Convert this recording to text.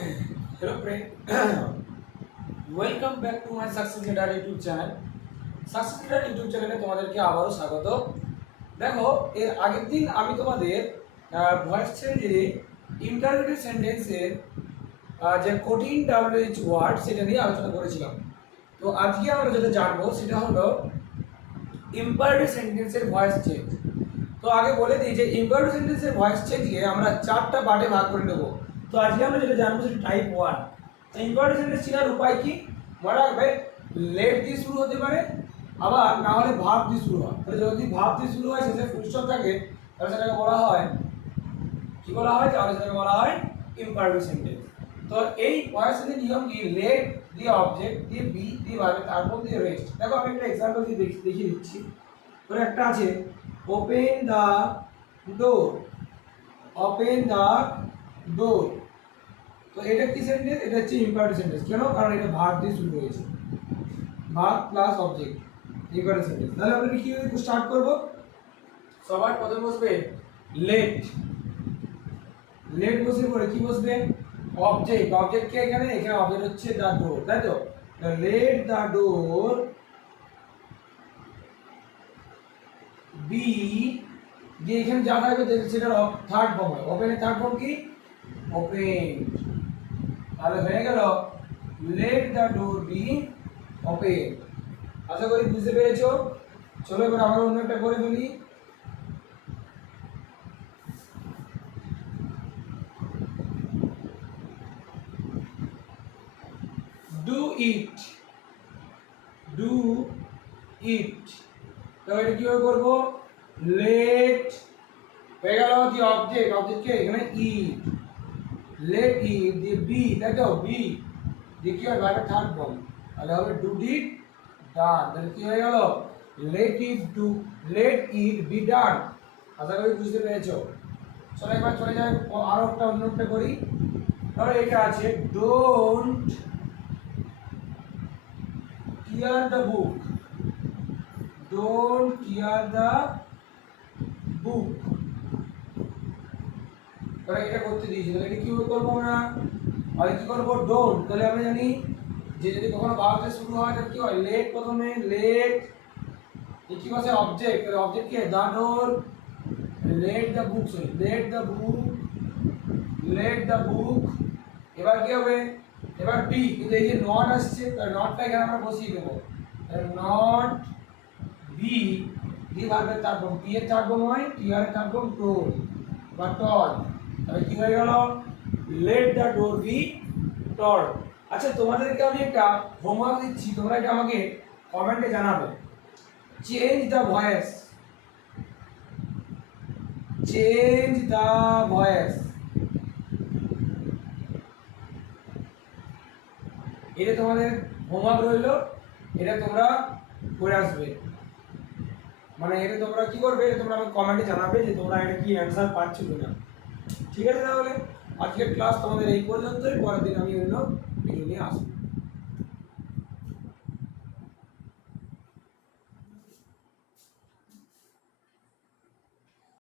Hello friend, welcome back to my Success Leader YouTube channel. Success Leader YouTube channel তোমাদেরকে আবারও স্বাগত। দেখো এর আগের দিন আমি তোমাদের ভয়েস চেঞ্জে ইন্টারোগেটিভ সেন্টেন্সের যে কঠিন WH ওয়ার্ড সেটা নিয়ে আলোচনা করেছিলাম। তো আজকে আমরা যেটা জানবো সেটা হলো ইম্পারেটিভ সেন্টেন্সের ভয়েস চেঞ্জ। তো আগে বলে দিই যে ইম্পারেটিভ সেন্টেন্সের ভয়েস চেঞ্জকে আমরা চারটা পার্টে ভাগ করে নেব। তো আজকে আমরা যেটা জানবো সেটা টাইপ 1। তো ইম্পারেটিভ সেন্টেন্স চেনার উপায় কি? মনে রাখবে লেট দিয়ে শুরু হতে পারে, আবার না হলে ভাব দিয়ে শুরু হয়। তাহলে যদি ভাব দিয়ে শুরু হয় শেষে ফুল স্টপ থাকে তাহলে সেটাকে বলা হয় কি বলা হয়? তাহলে সেটাকে বলা হয় ইম্পারেটিভ সেন্টেন্স। তো এই ভয়েস চেঞ্জের নিয়ম কি? লেট দিয়ে অবজেক্ট দিয়ে বি দিয়ে ভার্ব তারপর দিয়ে রেস্ট। দেখো আমি একটা এক্সাম্পল দিয়ে দেখিয়ে দিচ্ছি। তো একটা আছে ওপেন দা ডোর, ওপেন দা ডোর। তো এটা কি সেন্টেন্স? এটা হচ্ছে ইম্পারেটিভ সেন্টেন্স। কেন? কারণ এটা ভার্ব দিয়ে শুরু হয়েছে, verb plus object, imperative sentence. তাহলে আমরা কি স্টার্ট করব? সবার প্রথমে বসবে লেট, লেট বসে পরে কি বসবে? অবজেক্ট। অবজেক্ট কে এখানে? এখানে অবজেক্ট হচ্ছে দা ডোর, তাই তো? লেট দা ডোর বি যে এখানে যা থাকবে সেটার থার্ড ফর্ম হয়। ওপেনের থার্ড ফর্ম কি? ওপেন। তাহলে হয়ে গেল let the door be open. আশা করি বুঝতে পেরেছো। চলো এবার আমরা অন্য একটা করে ফেলি। Do it, do it. তো এটা কিভাবে করবো? লেট হয়ে গেল কি অবজেক্ট, অবজেক্টকে এখানে ইট, লেট ইট দিয়ে বি, তাই তো? বি দিয়ে কি হয়? ভার্বের থার্ড ফর্ম, তাহলে হবে ডু ডিড ডান। তাহলে কি হয়ে গেল? Let it do, let it be done. আশা করি বুঝতে পেরেছো। চলো এবার চলে যাই আরো একটা অন্য একটা করি। ধরো এটা আছে don't tear the book, don't tear the book. তাহলে এটা করতে দিয়েছি, তাহলে এটা কি করবো আমরা? আর কি করবো? ডোন্ট। তাহলে আমরা জানি যে যদি কখনো ভার্ব শুরু হয় তাহলে কি হয়? লেট প্রথমে, লেট কি বসে? অবজেক্ট। তাহলে অবজেক্ট কি? দা ডোর, লেট দা বুক, সরি লেট দা বুক, লেট দা বুক। এবার কি হবে? এবার বি, কিন্তু এই যে নট আসছে তাহলে নটটা এখানে আমরা বসিয়ে দেবো। তাহলে নট বি দি ভার্বের থার্ড ফর্ম, টি এর থার্ড ফর্ম হয়, টি আর এর থার্ড ফর্ম টোল বা টল। তাহলে কি হয়ে গেল? লেট দা ডোর বি টল। আচ্ছা তোমাদেরকে আমি একটা হোমওয়ার্ক দিচ্ছি, তোমরা এটা আমাকে কমেন্টে জানাবে। Change the voice, change the voice. এটা তোমাদের হোমওয়ার্ক রইলো, এটা তোমরা করে আসবে। মানে এটা তোমরা কি করবে? এটা তোমরা আমাকে কমেন্টে জানাবে যে তোমরা এটা কি অ্যান্সার পাচ্ছ কিনা। ঠিক আছে, তাহলে আজকের ক্লাস তোমাদের এই পর্যন্তই। পরের দিন আমি অন্য ভিডিও নিয়ে আসবো।